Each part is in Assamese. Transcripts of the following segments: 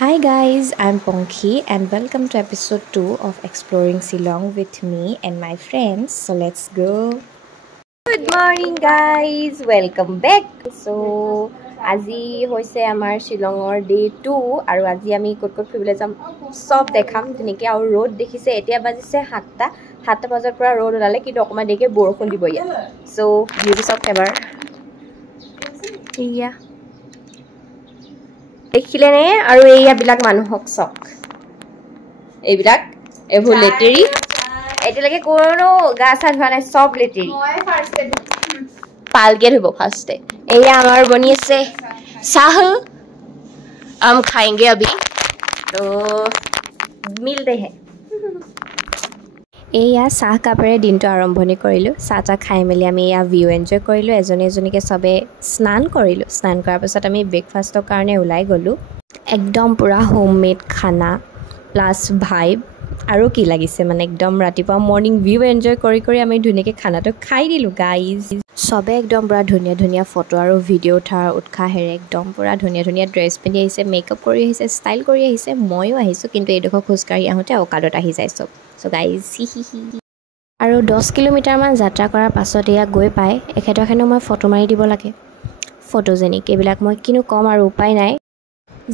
Hi guys, I'm Pongki and welcome to episode 2 of Exploring Shillong with me and my friends. So let's go. Good morning guys, welcome back. So আজি হৈছে আমাৰ শিলঙৰ ডে 2 আৰু আজি আমি ক'ত ফুৰিবলৈ যাম সব দেখাম যেনেকৈ আৰু ৰ'দ দেখিছে এতিয়া বাজিছে 7টা বজাৰ পৰা ৰ'দ ওলালে কিন্তু অকমান দেৰিকে বৰষুণ দিব ইয়াত সো ভিউটো সব এবাৰ ইয়া দেখিলে নে আৰু এইবিলাক মানুহক চক এইবিলাক এভু লেটেৰি এতিয়ালৈকে কোনো গা চা ধোৱা নাই সব লেটেৰি মই ফাৰ্ষ্ট पालके धुबो फर्स्ट एया हमार बनी से साह हम खाएंगे अभी तो मिलते हैं एया साह कापेरे दिन तो आरंभनी करिलो साता खाइ मेली आमी या व्यू एन्जॉय करिलो एजने एजनिके सबे स्नान करिलो स्नान करार पाছত आमी ब्रेकफास्टर कारणे उलाई गलो एकदम पूरा होममेड खाना प्लस भाइब আৰু কি লাগিছে মানে একদম ৰাতিপুৱা মৰ্নিং ভিউ এনজয় কৰি আমি ধুনীয়াকৈ খানাটো খাই দিলো গাইজ সবে একদম পুৰা ধুনীয়া ফটো আৰু ভিডিঅ' উঠাৰ উৎসাহেৰে একদম পুৰা ধুনীয়া ড্ৰেছ পিন্ধি আহিছে মেকআপ কৰি আহিছে ষ্টাইল কৰি আহিছে ময়ো আহিছোঁ কিন্তু এইডোখৰ খোজকাঢ়ি আহোঁতে অকাদত আহি যায় চব চ' গাইজ আৰু 10 কিলোমিটাৰমান যাত্ৰা কৰাৰ পাছত এয়া গৈ পাই এখেতৰখনো মই ফটো মাৰি দিব লাগে ফটোজেনিক এইবিলাক মই কিনো কম আৰু উপায় নাই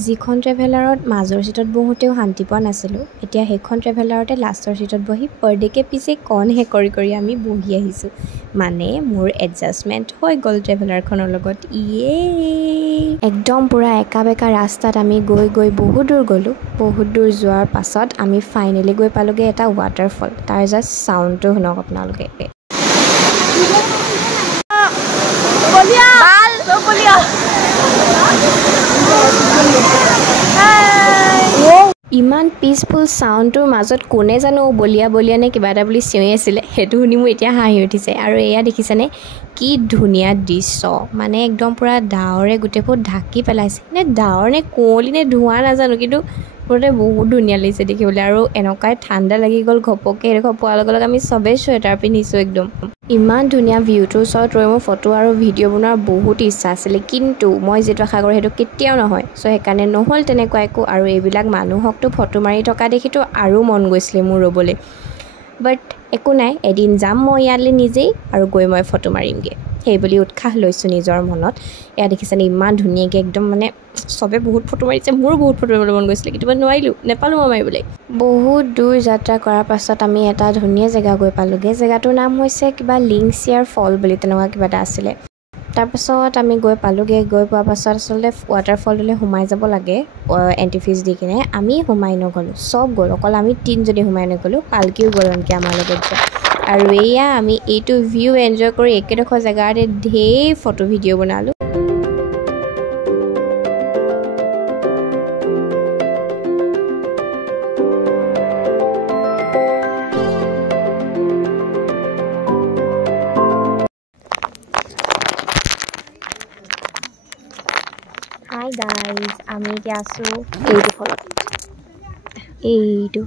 যিখন ট্ৰেভেলাৰত মাজৰ সিটত বহুতেও শান্তি পোৱা নাছিলোঁ এতিয়া সেইখন ট্ৰেভেলাৰতে লাষ্টৰ সিটত বহি পাৰডেকে পিছে কনহে কৰি আমি বহি আহিছোঁ মানে মোৰ এডজাষ্টমেণ্ট হৈ গ'ল ট্ৰেভেলাৰখনৰ লগত ইয়ে একদম পুৰা একা ৰাস্তাত আমি গৈ বহুত দূৰ গ'লোঁ বহুত দূৰ যোৱাৰ পাছত আমি ফাইনেলি গৈ পালোগে এটা ৱাটাৰফল তাৰ জাষ্ট চাউণ্ডটো শুনক আপোনালোকে ইমান পিসফুল সাউন্ডৰ মাজত কোনে জানো বলিয়া নে কিবা এটা বুলি চিঞৰি আছিল হেতু শুনি মোৰ এতিয়া হাঁহি উঠিছে আৰু এয়া দেখিছানে কি ধুনীয়া দৃশ্য মানে একদম পুৰা ডাৱৰে গোটেইবোৰ ঢাকি পেলাইছে নে ডাৱৰ নে কোঁৱলী নে ধোঁৱা নাজানো কিন্তু পুৰোটা বহুত ধুনীয়া লাগিছে দেখিবলৈ আৰু এনেকুৱাই ঠাণ্ডা লাগি গ'ল ঘপকে এৰখ পোৱাৰ লগে আমি সবে সোয়েটাৰ পিন্ধিছো একদম ইমান ধুনীয়া ভিউটোৰ ওচৰত ৰৈ মোৰ ফটো আৰু ভিডিঅ' বনোৱাৰ বহুত ইচ্ছা আছিল কিন্তু মই যেটো আশা কৰোঁ হেতু কেতিয়াও নহয় সো সেইকাৰণে নহল তেনেকুৱা একো আৰু এইবিলাক মানুহকটো ফটো মাৰি থকা দেখিটো আৰু মন গৈছিল মোৰ ৰবলে বাট একো নাই এদিন যাম মই ইয়ালে নিজেই আৰু গৈ মই ফটো মাৰিমগে সেই বুলি উৎসাহ লৈছো নিজৰ মনত এয়া দেখিছানে ইমান ধুনীয়াকৈ একদম মানে সবে বহুত ফটো মাৰিছে মোৰ বহুত ফটো মাৰিবলৈ মন গৈছিল কিন্তু মই নোৱাৰিলো নেপালো মই মাৰিবলৈ বহুত দূৰ যাত্ৰা কৰাৰ পাছত আমি এটা ধুনীয়া জেগা গৈ পালোগে জেগাটোৰ নাম হৈছে কিবা লিংচিয়াৰ ফল বুলি তেনেকুৱা কিবা এটা আছিল তাৰ পাছত আমি গৈ পালোগে গৈ পোৱাৰ পাছত আসলে ৱাটাৰফললৈ সোমাই যাব লাগে এন্ট্ৰি ফিজ দি কিনে আমি সোমাই নগলো সব গ'ল অকল আমি তিনজনী সোমাই নগলো পালকিও গ'ল আনকি আমাৰ লগত আৰু এয়া আমি এইটো ভিউ এনজয় কৰি একেডোখৰ জেগাতে ঢেৰ ফটো ভিডিঅ' বনালো হাই গাইজ আমি এতিয়া আছোঁ এইটো ফলত এইটো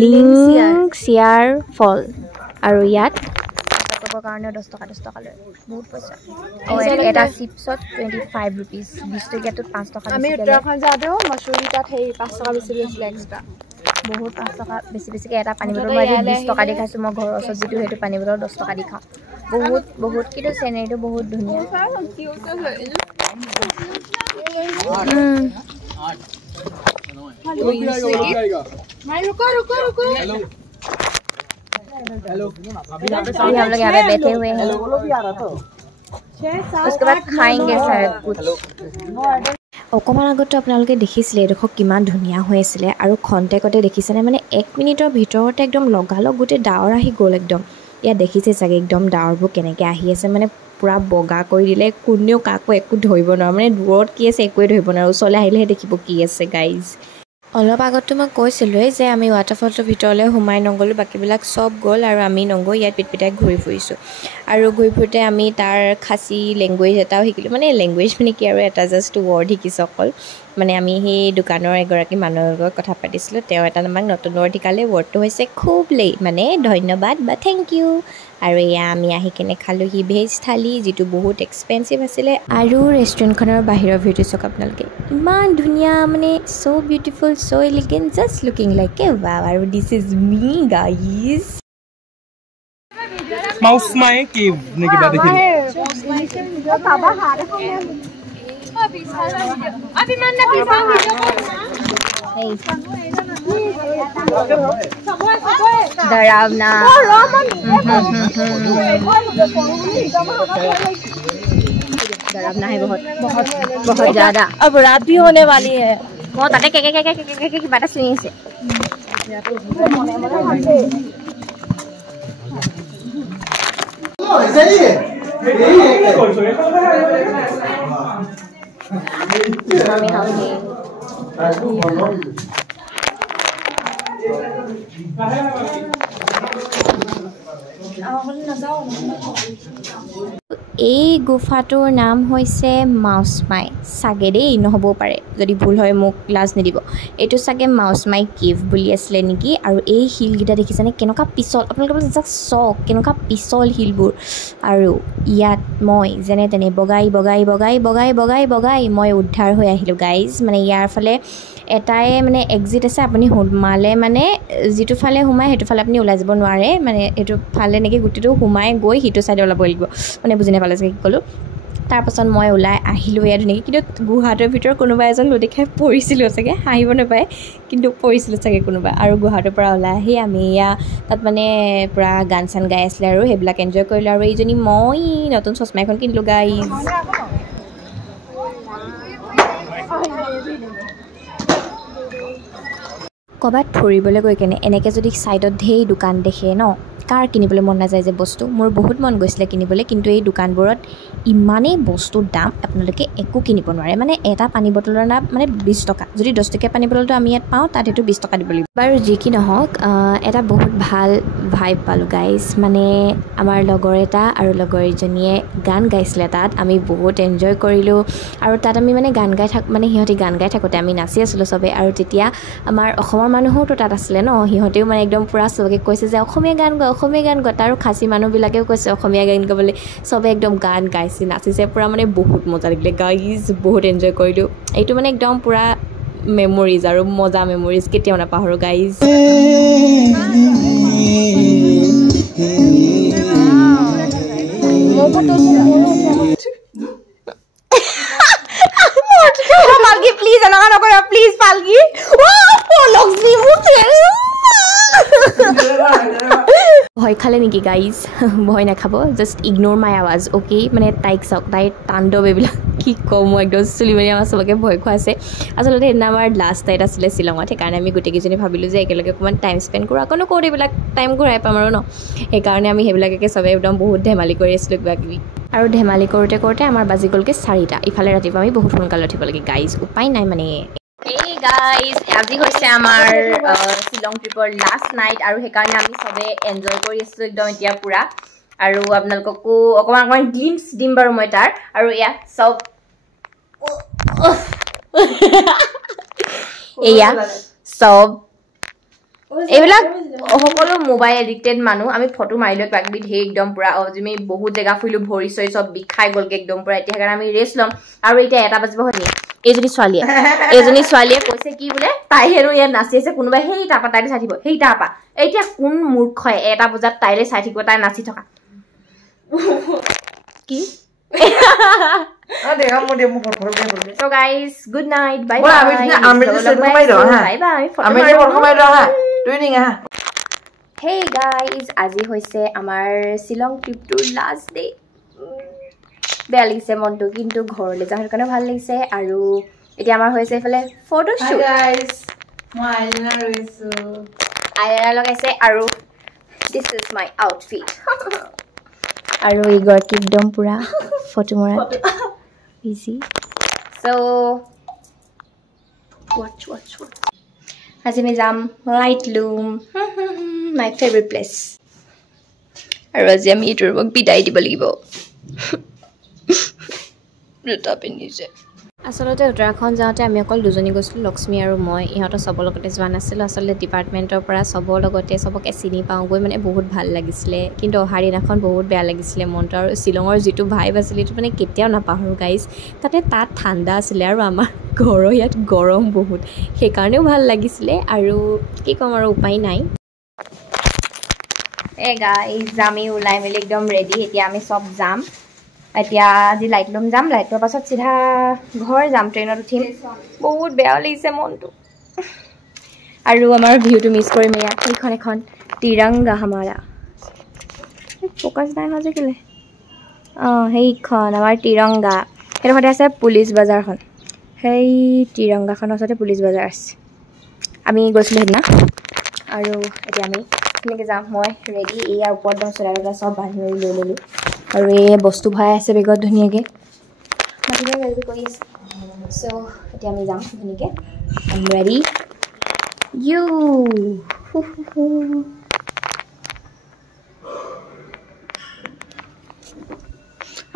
লিংচিয়াৰ ফল আৰু ইয়াত ক'বৰ কাৰণে 10 টকা লয় বহুত পইচা এটা চিপছত 25 रुपीस 20 টকাটোত 5 টকা আমি উত্তৰাখণ্ড যাওঁতেও মছুৰী তাত সেই 5 টকা বেছি লৈছিল এক্সট্ৰা বহুত 5 টকা বেছিকে এটা পানী বটল মই 20 টকা দি খাইছোঁ মই ঘৰৰ ওচৰত যিটো সেইটো পানী বটল 10 টকা দি খাওঁ বহুত কিন্তু চেনেৰীটো বহুত ধুনীয়া हम लोग यहाँ पे बैठे हुए हैं उसके बाद खाएंगे शायद कुछ অকমান আগতে আপোনালোকে দেখিছিলে এডোখৰ কিমান ধুনীয়া হৈ আছিল আৰু খন্তেকতে দেখিছেনে মানে 1 মিনিটৰ ভিতৰতে একদম লগালগ গোটে ডাৱৰ আহি গ'ল একদম ইয়া দেখিছে চাগে একদম ডাৱৰবোৰ কেনেকৈ আহি আছে মানে পুৰা বগা কৰি দিলে কোনেও কাকো একো ধৰিব নোৱাৰে মানে দূৰত কি আছে একোৱে ধৰিব নোৱাৰে ওচৰলৈ আহিলেহে দেখিব কি আছে গাইজ অলপ আগতে মই কৈছিলোঁৱেই যে আমি ৱাটাৰফলটোৰ ভিতৰলৈ সোমাই নগ'লোঁ বাকীবিলাক সব গ'ল আৰু আমি নগৈ ইয়াত পিটপিটাই ঘূৰি ফুৰিছোঁ আৰু ঘূৰি ফুৰোঁতে আমি তাৰ খাচী লেংগুৱেজ এটাও শিকিলোঁ মানে লেংগুৱেজ মানে কি আৰু এটা জাষ্ট ৱৰ্ড শিকিছোঁ অকল মানে আমি সেই দোকানৰ এগৰাকী মানুহৰ লগত কথা পাতিছিলোঁ তেওঁ এটা আমাক নতুন ৱৰ্ড শিকালে ৱৰ্ডটো হৈছে খুব লেই মানে ধন্যবাদ বা থেংক ইউ আৰু এয়া আমি আহি কেনে খালোঁহি ভেজ থালি যিটো বহুত এক্সপেঞ্চিভ আছিলে আৰু ৰেষ্টুৰেণ্টখনৰ বাহিৰৰ ভিউটো চাওক আপোনালোকে ইমান ধুনীয়া মানে so' beautiful so' elegant just looking like a wow আৰু this is me guys Mouse Mai Cave ne kiba dekhil. डरावना डरावना है बहुत बहुत बहुत ज्यादा अब रात भी होने वाली है बहुत आते के बात सुनी से এই গুফাটোৰ নাম হৈছে মাউচমাই চাগে দেই নহ'বও পাৰে যদি ভুল হয় মোক লাজ নিদিব এইটো চাগে মাউচমাই কেভ বুলি আছিলে নেকি আৰু এই হিলকেইটা দেখিছেনে কেনেকুৱা পিছল আপোনালোকে জাষ্ট চক কেনেকুৱা পিছল হিলবোৰ আৰু ইয়াত মই যেনে তেনে বগাই মই উদ্ধাৰ হৈ আহিলোঁ গাইজ মানে ইয়াৰ ফালে এটাই মানে এক্সিট আছে আপুনি সোমালে মানে যিটো ফালে সোমায় সেইটো ফালে আপুনি ওলাই যাব নোৱাৰে মানে এইটো ফালে নেকি গোটেইটো সোমাই গৈ সিটো ছাইডে ওলাব লাগিব মানে বুজি নাপালে চাগে কি ক'লোঁ তাৰপাছত মই ওলাই আহিলোঁ ইয়াত ধুনীয়াকৈ কিন্তু গুহাটোৰ ভিতৰত কোনোবা এজন দেখাই পৰিছিলোঁ চাগে হাঁহিব নাপায় কিন্তু পৰিছিলোঁ চাগে কোনোবা আৰু গুহাটোৰ পৰা ওলাই আহি আমি এয়া তাত মানে পূৰা গান চান গাই আছিলে আৰু সেইবিলাক এনজয় কৰিলোঁ আৰু এইজনী মই নতুন চশমা এখন কিনিলোঁ গাইজ ক'ৰবাত ফুৰিবলৈ গৈ কেনে এনেকৈ যদি ছাইডত ঢেৰ দোকান দেখে ন কাৰ কিনিবলৈ মন নাযায় যে বস্তু মোৰ বহুত মন গৈছিলে কিনিবলৈ কিন্তু এই দোকানবোৰত ইমানেই বস্তুৰ দাম আপোনালোকে একো কিনিব নোৱাৰে মানে এটা পানী বটলৰ দাম মানে 20 টকা যদি 10 টকীয়া পানী বটলটো আমি ইয়াত পাওঁ তাত সেইটো 20 টকা দিব লাগিব বাৰু যি কি নহওক এটা বহুত ভাল ভাইব পালোঁ গাইজ মানে আমাৰ লগৰ এটা আৰু লগৰ এজনীয়ে গান গাইছিলে তাত আমি বহুত এনজয় কৰিলোঁ আৰু তাত আমি মানে গান গাই মানে সিহঁতি গান গাই থাকোঁতে আমি নাচি আছিলোঁ চবেই আৰু তেতিয়া আমাৰ অসমৰ মানুহোতো তাত আছিলে ন সিহঁতেও মানে একদম পূৰা চবকে কৈছে যে অসমীয়া গান গোৱা আৰু খাচী মানুহবিলাকেও কৈছে অসমীয়া গান গাবলৈ চবে একদম গান গাইছে নাচিছে পূৰা মানে বহুত মজা লাগিলে গাইজ বহুত এনজয় কৰিলোঁ এইটো মানে একদম পূৰা মেমৰিজ আৰু মজা মেমৰিজ কেতিয়াও নাপাহৰোঁ গাইজ পালকি প্লিজ এনেকুৱা নকৰা প্লিজ পালকি ভয় খালে নেকি গাইজ ভয় নাখাব জাষ্ট ইগন'ৰ মাই আৱাজ অ'কে মানে তাইক চাওক তাইৰ তাণ্ডৱ এইবিলাক কি ক'ম মই একদম চুলি মাৰি আমাৰ চবকে ভয় খুৱাইছে আচলতে সেইদিনা আমাৰ লাষ্ট নাইট আছিলে শ্বিলঙত সেইকাৰণে আমি গোটেইকেইজনী ভাবিলোঁ যে একেলগে অকণমান টাইম স্পেণ্ড কৰোঁ আকৌ নকৰোঁ এইবিলাক টাইম ঘূৰাই পাম আৰু ন সেইকাৰণে আমি সেইবিলাকে চবেই একদম বহুত ধেমালি কৰি আছিলোঁ কিবাকিবি আৰু ধেমালি কৰোঁতে কৰোঁতে আমাৰ বাজি গ'লগৈ 4টা ইফালে ৰাতিপুৱা আমি বহুত সোনকালে উঠিব লাগে গাইজ উপায় নাই মানে এই গাইজ আজি হৈছে আমাৰ শ্বিলং ট্ৰিপৰ লাষ্ট নাইট আৰু সেইকাৰণে আমি চবেই এনজয় কৰি আছোঁ একদম এতিয়া পূৰা আৰু আপোনালোককো অকণমান গ্লিম্পছ দিম বাৰু মই তাৰ আৰু এয়া চব এয়া চব এইবিলাক সকলো মোবাইল এডিক্টেড মানুহ আমি ফটো মাৰিলোঁ কিবাকিবি ধেৰ একদম পূৰা আমি বহুত জেগা ফুৰিলোঁ ভৰি চৰি চব বিষাই গ'লগৈ একদম পূৰা এতিয়া সেইকাৰণে আমি ৰেষ্ট ল'ম আৰু এতিয়া 1টা বাজিব শুনি এইজনী ছোৱালীয়ে কৈছে কি বোলে তাই হেনো ইয়াত নাচি আছে কোনোবাই সেই তাৰপৰা তাইলৈ চাই থাকিব সেই তাৰপৰা এতিয়া কোন মূৰ্খই 1টা বজাত তাইলৈ চাই থাকিব তাই নাচি থকা কি So guys, good night. Bye bye. Hey guys, আজি হৈছে আমাৰ শ্বিলং ট্ৰিপটোৰ লাষ্ট ডে বেয়া লাগিছে মনটো কিন্তু ঘৰলৈ যাওঁ সেইকাৰণে ভাল লাগিছে আৰু এতিয়া আমাৰ হৈছে এইফালে ফটো শ্বুট মই আইলাইনাৰ লগাইছে আৰু দিছ ইজ মাই আউটফিট আৰু এইগৰাকী একদম পূৰা ফটো মৰা ইজি চ' watch আজি আমি যাম লাইটলুম মাই ফেভৰেট প্লেচ আৰু আজি আমি এইটো ৰুমক বিদায় দিব লাগিব জোতা পিন্ধিছে আচলতে উত্তৰাখণ্ড যাওঁতে আমি অকল দুজনী গৈছিলোঁ, লক্ষ্মী আৰু মই। ইহঁতৰ চবৰ লগতে যোৱা নাছিলোঁ। আচলতে ডিপাৰ্টমেণ্টৰ পৰা চবৰ লগতে চবকে চিনি পাওঁগৈ, মানে বহুত ভাল লাগিছিলে। কিন্তু অহাৰ দিনাখন বহুত বেয়া লাগিছিলে মনটো। আৰু শ্বিলঙৰ যিটো ভাইব আছিলে সেইটো মানে কেতিয়াও নাপাহৰোঁ গাইজ। তাত ঠাণ্ডা আছিলে আৰু আমাৰ ঘৰৰ ইয়াত গৰম বহুত, সেইকাৰণেও ভাল লাগিছিলে। আৰু কি ক'ম আৰু উপায় নাই। গাইজ আমি ওলাই মেলি একদম ৰেডি। এতিয়া আমি চব যাম। এতিয়া আজি লাইটলুম যাম, লাইটলুমৰ পাছত চিধা ঘৰ যাম, ট্ৰেইনত উঠিম। বহুত বেয়া লাগিছে মনটো। আৰু আমাৰ ভিউটো মিছ কৰিম। এয়া সেইখন এখন তিৰংগা হামাৰা, ফ'কাছ নাই হোৱা যে কেলে। সেইখন আমাৰ তিৰংগা। সেইডোখৰতে আছে পুলিচ বজাৰখন। সেই তিৰংগাখনৰ ওচৰতে পুলিচ বজাৰ আছে। আমি গৈছিলোঁ সেইদিনা। আৰু এতিয়া আমি তেনেকৈ যাম। মই ৰেডি, এয়া ওপৰত একদম চোলা তোলা চব বান্ধি মেলি লৈ ল'লোঁ। আৰু এই বস্তু ভৰাই আছে বেগত ধুনীয়াকৈ, ধুনীয়াকৈ ৰেডি কৰি আছে। চ' এতিয়া আমি যাম ধুনীয়াকৈ। I am ready.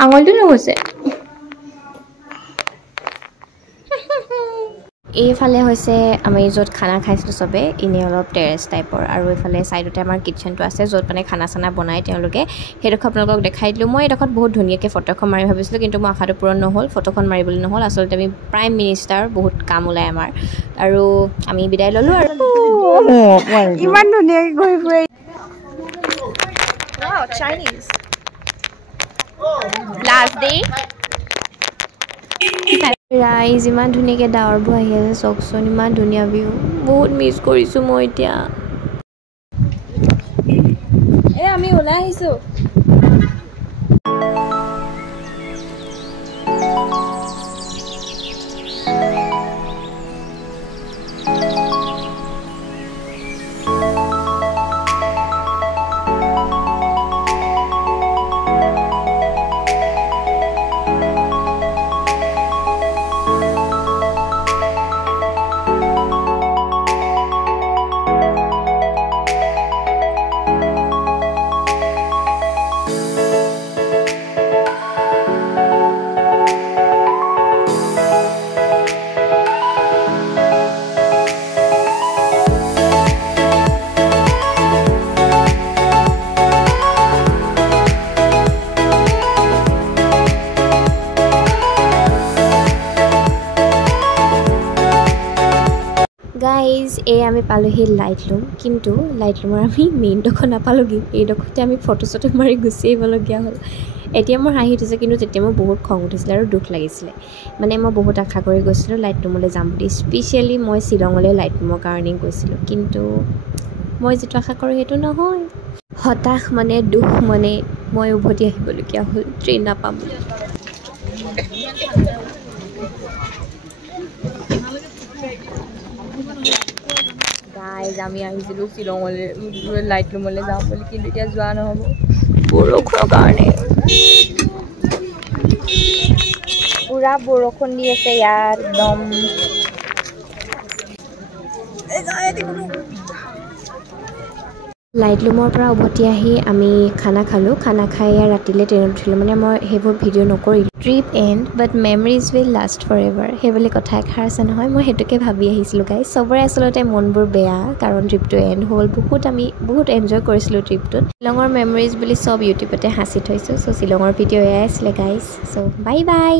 আঙুলিটো নুগুছে। এইফালে হৈছে আমি য'ত খানা খাইছিলোঁ চবেই, এনেই অলপ টেৰেছ টাইপৰ। আৰু এইফালে ছাইডতে আমাৰ কিটচেনটো আছে, য'ত মানে খানা চানা বনায় তেওঁলোকে। সেইডোখৰ আপোনালোকক দেখাই দিলোঁ। মই এইডোখৰত বহুত ধুনীয়াকৈ ফটো এখন মাৰি ভাবিছিলোঁ, কিন্তু মোৰ আশাটো পূৰণ নহ'ল, ফটোখন মাৰিবলৈ নহ'ল। আচলতে আমি প্ৰাইম মিনিষ্টাৰ, বহুত কাম ওলায় আমাৰ। আৰু আমি বিদায় ল'লোঁ। আৰু ইমান ধুনীয়াকৈ ঘূৰি ফুৰে। Chinese last day. ৰাইজ ইমান ধুনীয়াকৈ ডাৱৰবোৰ আহি আছে, চাওকচোন ইমান ধুনীয়া ভিউ। বহুত মিছ কৰিছোঁ মই এতিয়া। আমি ওলাই আহিছোঁ। গাইজ আমি পালোহি লাইটলুম, কিন্তু লাইটলুমৰ আমি মেইনডোখৰ নাপালোঁগৈ। এইডোখৰতে আমি ফটো চটো মাৰি গুচি আহিবলগীয়া হ'ল। এতিয়া মোৰ হাঁহি উঠিছে, কিন্তু তেতিয়া মোৰ বহুত খং উঠিছিলে আৰু দুখ লাগিছিলে। মানে মই বহুত আশা কৰি গৈছিলোঁ লাইটলুমলৈ যাম বুলি। স্পেচিয়েলি মই শ্বিলঙলৈ লাইটলুমৰ কাৰণেই গৈছিলোঁ, কিন্তু মই যিটো আশা কৰোঁ সেইটো নহয়। হতাশ মানে, দুখ মানে, মই উভতি আহিবলগীয়া হ'ল ট্ৰেইন নাপাম বুলি। গাইজ আমি আহিছিলোঁ শ্বিলঙলৈ লাইটলুমলৈ যাম বুলি, কিন্তু এতিয়া যোৱা নহ'ব বৰষুণৰ কাৰণে। পুৰা বৰষুণ দি আছে ইয়াত একদম। লাইটলুমৰ পৰা উভতি আহি আমি খানা খালোঁ। খানা খাই ৰাতিলৈ ট্ৰেইনত উঠিলোঁ। মানে মই সেইবোৰ ভিডিঅ' নকৰিলোঁ। Trip and but memories will last forever, সেইবুলি কথা এষাৰ আছে নহয়। মই সেইটোকে ভাবি আহিছিলোঁ গাইজ। চবৰে আচলতে মনবোৰ বেয়া, কাৰণ ট্ৰিপটো এণ্ড হ'ল। আমি বহুত এনজয় কৰিছিলোঁ ট্ৰিপটোত। শ্বিলঙৰ মেমৰিজ বুলি চব ইউটিউবতে সাঁচি থৈছোঁ। চ' শ্বিলঙৰ ভিডিঅ' এয়াই আছিলে গাইজ। চ' বাই বাই।